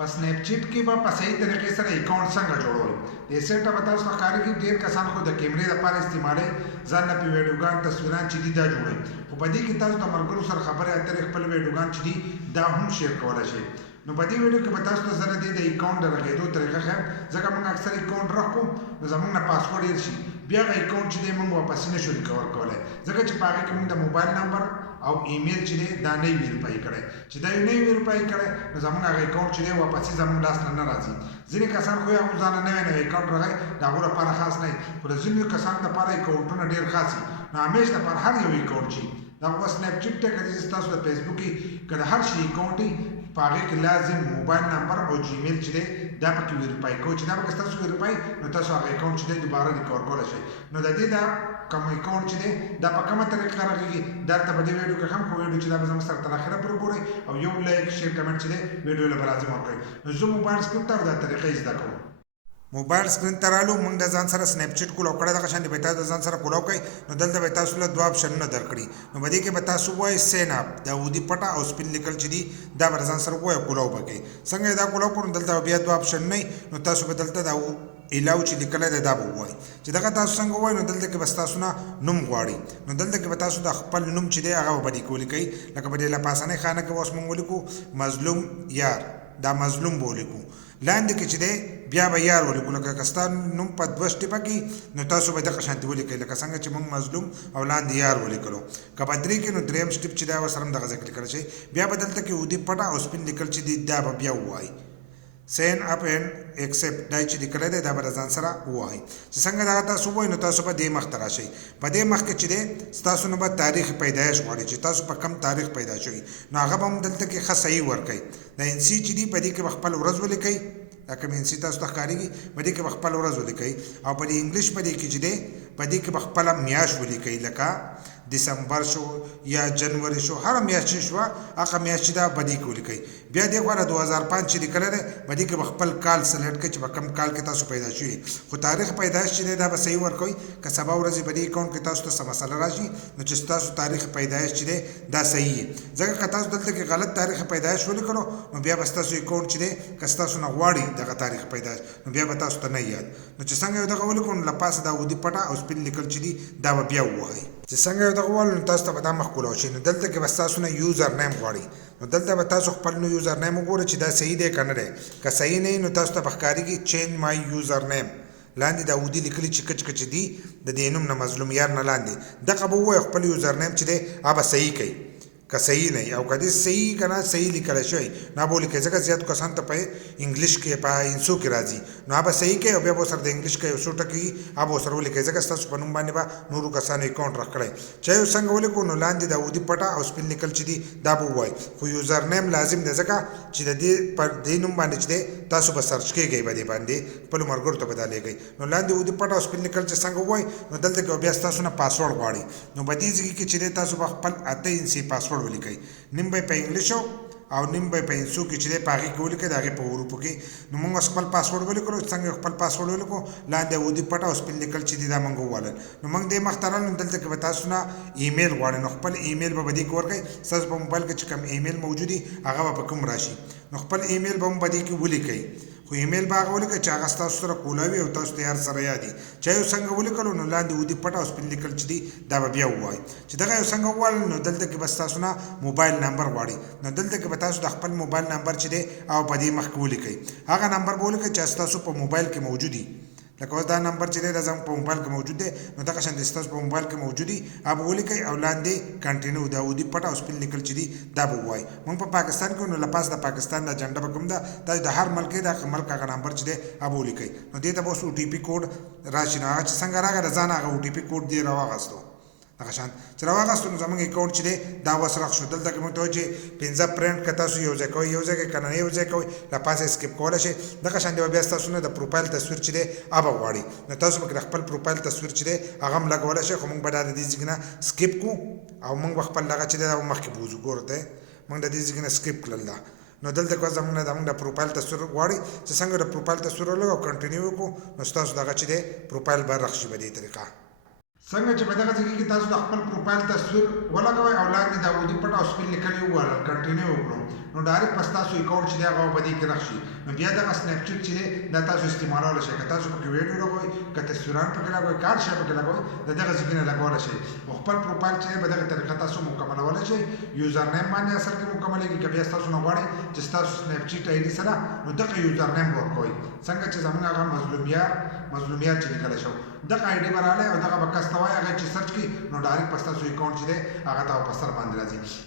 په سنیپ چیټ کې به په صحیح طریقې سره اکاونټ څنګه جوړول د سیټ به تاسو ته کاری کې ډیر کسان خو د کیمرې لپاره استعمالي ځان نه په ویډیوګان تصویران چې دي دا جوړي خو په دې کې تاسو د ملګرو سره خبرې اترې خپل ویډیوګان چې دي دا هم شیر کولای شئ نو په دې ویډیو کې به تاسو ته زره د اکاونټ د رغېدو طریقه ښیم ځکه موږ اکثر اکاونټ راکو نو زموږ نه پاسورډ هېر شي بیا هغه اکاونټ چې دی موږ واپس نه شو ریکور کولی ځکه چې په هغې کې موږ د موبایل نمبر او ایمیل چې دی دا نه ویریفای کړی چې دا یې نه ویریفای کړی نو زموږ هغه اکاونټ چې دی واپسې زموږ لاس نه راځي ځینې کسان خو یې هغو ځانه نوی نوی اکاونټ راغی د هغو لپاره خاص نه خو د ځینو کسانو لپاره اکاونټونه ډېر خاص وي نو همیش لپاره هر یو اکاونټ شي دا خو سنیپ چیټ دی که چې ستاسو د فیسبوک کې که د هر شي اکاونټ وي په هغې کې لازم موبایل نمبر او جیمیل چې دی دا پکې ویریفای کوو چې دا پکې ستاسو ویریفای نو تاسو هغه اکاونټ چې دی دوباره ریکور کولی شئ نو د دې دا کوم اکاونټ چې دی دا په کومه طریقه راغېږي درته په دې ویډیو کې هم خو ویډیو چې دا به زموږ سره تر اخره پورې ګورئ او یو لایک شیر کمنټ چې دی ویډیو له به لازم ورکړئ نو زه موبایل سکرین ته دا طریقې زده کوم موبایل سکرین ته رالو موږ د ځان سره سنیپ چیټ کولاو کړی دغه شان به تاسو د ځان سره کولاو کوئ نو دلته به تاسو له دوه اپشنونه درکړي نو په دې کې به تاسو وایئ سین اپ د ودي پټه او سپین لیکل چې دي دا به ځان سره وایئ کولاو به کوئ څنګه دا کولاو کړو دلته بیا دوه اپشن نه نو تاسو به دلته دا الاو چې لیکلی دی دا به ووایئ چې دغه تاسو څنګه ووایئ نو دلته کې به ستاسو نه نوم غواړي نو دلته کې به تاسو د خپل نوم چې دی هغه به لیکو لیکئ لکه په دې په اسانۍ خانه کې به اوس موږ ولیکو مظلوم یار دا مظلوم به ولیکو لاندې کې چې دی بیا به یار ولیکو لکه که ستا نوم په دوه شټیپه کې نو تاسو به دغه شانتې ولیکئ لکه څنګه چې موږ مظلوم او لاندې یار ولیکلو که په درې کې نو درېیم شټیپ چې دی ورسره هم دغه ځای کې لیکلی شئ بیا به دلته کې ودي پټه او سپین لیکل چې دي دا به بیا ووایئ سین اپ اینڈ ایکسپټ دا چې لیکلی دی دا به ځان سره ووایئ چې څنګه دغه تاسو ووایئ نو تاسو به دې مخ ته راشئ په دې مخ کې چې دی ستاسو نه به تاریخ پیدایش غواړي چې تاسو په کم تاریخ پیدا شوي نو هغه به هم دلته کې ښه صحیح ورکئ د انسي چې دي په دې کې به خپل ورځ ولیکئ دا کوم انسي تاسو ته ښکارېږي په دې کې به خپل ورځ ولیکئ او په دې انګلیش په دې کې چې دی په دې کې به خپله میاشت ولیکئ لکه دسمبر شو یا جنوري شو هر میاشت چې شوه هغه میاشت چې ده په دې کې ولیکئ بیا دې غوره 2005 چې لیکلی دی په دې کې به خپل کال سلیکټ کړئ چې په کوم کال کې تاسو پیدا شوي خو تاریخ پیدایش چې دی دا به صحیح ورکوئ که سبا ورځې په دې اکاونټ کې تاسو ته څه مسله راشي نو چې ستاسو تاریخ پیدایش چې دی دا صحیح وي ځکه که تاسو دلته کې غلط تاریخ پیدایش ولیکلو نو بیا به ستاسو اکاونټ چې دی که ستاسو نه غواړي دغه تاریخ پیدایش نو بیا به تاسو ته نه یاد نو چې څنګه یو دغه ولیکو نو له پاسه دا ودي پټه او سپین لیکل چې دي دا به بیا ووایئ چې څنګه یو دغه ووالو نو تاسو ته به دا مخ کولاو شي نو دلته کې به ستاسو نه یوزر نیم غواړي نو دلته به تاسو خپل نو یوزر نیم وګورئ چې دا صحیح دی که نه دی که صحیح نه وي نو تاسو ته به ښکارېږي چینج مای یوزر نیم لاندې دا ودي لیکلي چې کچ کچ دي د دې نوم نه مظلوم یار نه لاندې دغه به ووایئ خپل یوزر نیم چې دی هغه به صحیح کوي که صحیح نه وي او که دې صحیح که نه صحیح لیکلی شوی نو هغه به ولیکئ ځکه زیاتو کسانو ته په انګلیش کې په انسو کې راځي نو هغه به صحیح کوي او بیا به ورسره د انګلیش کې یو څو ټکي هغه به ورسره ولیکئ ځکه ستاسو په نوم باندې به نورو کسانو اکاونټ راکړی چې یو څنګه ولیکو نو لاندې د ودي پټه او سپین لیکل چې دي دا به ووایئ خو یوزر نیم لازم دی ځکه چې د دې پر دې نوم باندې چې دی تاسو به سرچ کېږئ په دې باندې خپلو ملګرو ته به دا لیږئ نو لاندې ودي پټه او سپین لیکل چې څنګه ووایئ نو دلته کې بیا ستاسو نه پاسورډ غواړي نو په دې ځای کې چې دی تاسو به خپل 8 انچي پاسورډ ولیکئ نیم به په انګلیشو او نیم به په انسو کې چې دی په هغې کې ولیکئ د هغې په حروفو کې نو موږ خپل پاسورډ ولیکلو څنګه خپل پاسورډ ولیکو لاندې ودي پټه او سپین لیکل چې دي دا موږ ووالل نو موږ دې مخ ته رالو دلته کې به تاسو نه ایمیل غواړئ نو خپل ایمیل به دې کې ورکئ ستاسو په موبایل کې چې کوم ایمیل موجود وي هغه به په کوم راشي نو خپل ایمیل به هم په دې کې ولیکئ خو ایمیل به هغه ولیکئ چې هغه ستاسو سره کولاوي او تاسو ته یې هر سره یاد وي چې یو څنګه ولیکلو نو لاندې ودي پټه او سپین لیکل چې دي دا به بیا ووایئ چې دغه یو څنګه ووالل نو دلته کې به ستاسو نه موبایل نمبر غواړي نو دلته کې به تاسو د خپل موبایل نمبر چې دی او په دې مخ کې ولیکئ هغه نمبر به ولیکئ چې ستاسو په موبایل کې موجود وي لکه اوس دا نمبر چې دی دا زموږ په موبایل کې موجود دی نو دغه شان د ستاسو په موبایل کې موجود وي هغه به ولیکئ او لاندې کنټینیو دا ودي پټه او سپین لیکل چې دي دا به ووایئ موږ په پاکستان کې نو له پاسه د پاکستان دا جنډه به کوم ده دا د هر ملک د ملک هغه نمبر چې دی هغه به ولیکئ نو دې ته به اوس او ټي پي کوډ راشي نو هغه چې څنګه راغی د ځان هغه او ټي پي کوډ دې راواغستو دغه شان چې راواغستو نو زموږ اکاونټ چې دی دا اوس راغ شو دلته کې موږ ته وایي چې 15 پرنټ که تاسو یو ځای کوئ یو ځای کې که نه یو ځای کوئ له پاسه سکیپ کولی شئ دغه شان دی بیا ستاسو نه د پروفایل تصویر چې دی هغه به غواړي نو تاسو به د خپل پروفایل تصویر چې دی هغه هم لګولی شئ خو موږ به دا د دې ځای نه سکیپ کړو او موږ به خپل دغه چې دی دا مخکې بوځو ګورو ته موږ د دې ځای نه سکیپ کړل دا نو دلته که زموږ نه زموږ د پروفایل تصویر غواړي چې څنګه د پروفایل تصویر ولګو او کنټینیو وکړو نو ستاسو دغه چې دی پروفایل به رخ شي په دې طریقه څنګه چې په دغه ځای کې تاسو د خپل پروفایل تصویر ولګوئ او لاندې دا ودي پټه او سپین لیکل یې ووالل کنټینیو وکړو نو نو ډایرکټ پس تاسو اکاونټ چې دی هغه په دې کې راشي. نو بیا دغه سنیپ چیټ چې دی دا تاسو استعمالولی شئ. که تاسو پکې ویډیو لګوئ، که تصویران پکې لګوئ، که هر شی پکې لګوئ د دغه ځای نه لګولی شئ. او خپل پروفایل چې دی په دغه طریقه تاسو مکملولی شئ. یوزر نیم باندې اصل کې مکملېږي. که بیا ستاسو نه غواړئ چې ستاسو سنیپ چیټ آی ډي سره نو دغه یوزر نیم ورکوئ. څنګه چې زموږ هغه مظلومیار چې لیکلی شو دغه آی ډي به راغلی او دغه به کس ته وایي هغه چې سرچ کړي نو ډایرکټ په ستاسو اکاونټ چې دی هغه ته په سر باندې راځي.